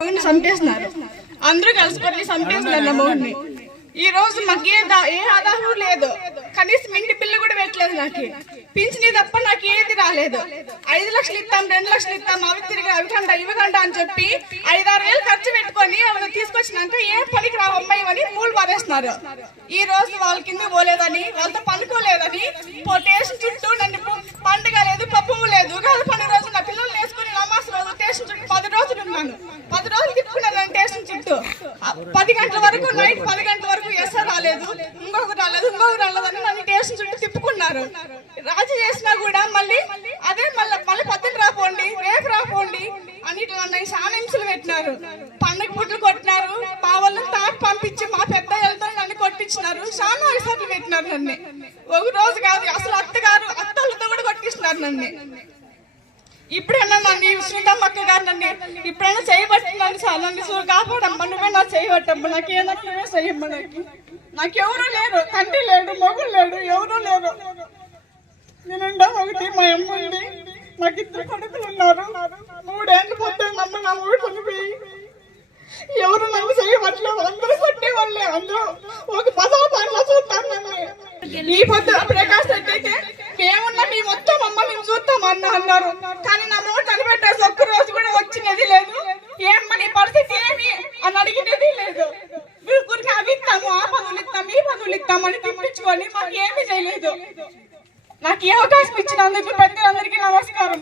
చంపేస్తున్నారు. అందరూ కలిసిపోయి చంపేస్తున్నారు నా మోహన్ని. ఈ రోజు మాకు ఏ ఆధారం లేదు. కనీసం ఇంటి బిల్లు కూడా పెట్టలేదు. నాకు పింఛని తప్ప నాకు ఏది రాలేదు. 5 లక్షలు ఇస్తాం, 2 లక్షలు ఇస్తాం, అవి తిరిగి ఇవ్వకండి అని చెప్పి 5-6 వేలు ఖర్చు పెట్టుకొని ఆమె తీసుకొచ్చినాక ఏ పనికి రావు అమ్మాయి అని పూలు పారేస్తున్నారు. ఈ రోజు వాళ్ళ కింద పోలేదని, వాళ్ళతో పనుకోలేదని స్టేషన్ చుట్టూ నన్ను పండుగ లేదు, పప్పు లేదు, కాదు పండుగ రోజు నా పిల్లలు వేసుకుని నమాజ్ రోజు స్టేషన్ చుట్టూ 10 రోజులు ఉన్నాను. 10 రోజులు తిప్పుకున్నాను స్టేషన్ చుట్టూ. 10 గంటల వరకు, నైట్ 10 గంటల వరకు ఎస్ఆర్ రాలేదు, ఇంకొకరు రాలేదు అని నన్ను స్టేషన్ చుట్టూ తిప్పుకున్నారు. రాజీ చేసినా కూడా మళ్ళీ పొద్దున్న రాపోండి, రేపు రాపోండి అని నన్ను చాలా హింసలు పెట్టినారు. పండగ పుట్లు కొట్టినారు. మా వాళ్ళని తాకి పంపించి మా పెద్ద వెళ్తాను నన్ను కొట్టించినారు. చాలా విసార్లు పెట్టినారు నన్ను. ఒక రోజు కాదు, అసలు అత్తలతో కూడా కొట్టిస్తున్నారు నన్ను. ఇప్పుడైనా నన్ను శ్రీరామక్క గారు నన్ను ఇప్పుడైనా చేయబట్టినాను. చాలా నన్ను కాపాడమ్మా, నువ్వే నా చేయబట్టమ్మా, నాకేమో చెయ్యమ్మా. నాకెవరూ లేరు, తండ్రి లేడు, మొగుడు లేడు, ఎవరూ లేరు. నేనుండా ఒకటి, మా అమ్మ ఉంది, నాకు 2 కొడుకులు ఉన్నారు. 3 ఏళ్ళు పోతాను అమ్మ నా ఊరు చనిపోయి. ఎవరు నన్ను చేయబట్టలేదు, అందరూ కొట్టేవాళ్ళే. అందరూ ఒక 10వ పాటలో చూస్తాను నన్ను. ఈ పొద్దు ప్రకాష్ రెడ్డి అయితే మేమున్నా మీ మొత్తం అమ్మ మేము చూస్తాం అన్నారు. కానీ నా మూడు కనిపెట్టేసి ఒక్క రోజు కూడా వచ్చినది లేదు. ఏమ్మా నీ పరిస్థితి ఏమి అని అడిగినది లేదు. మీరు గురికి అవి ఇస్తాము, ఆ పనులు ఇస్తాం, ఈ పనులు ఇస్తామని తిప్పించుకొని మాకు ఏమీ చేయలేదు. నాకు ఏ అవకాశం ఇచ్చినందుకు ప్రజలందరికీ నమస్కారం.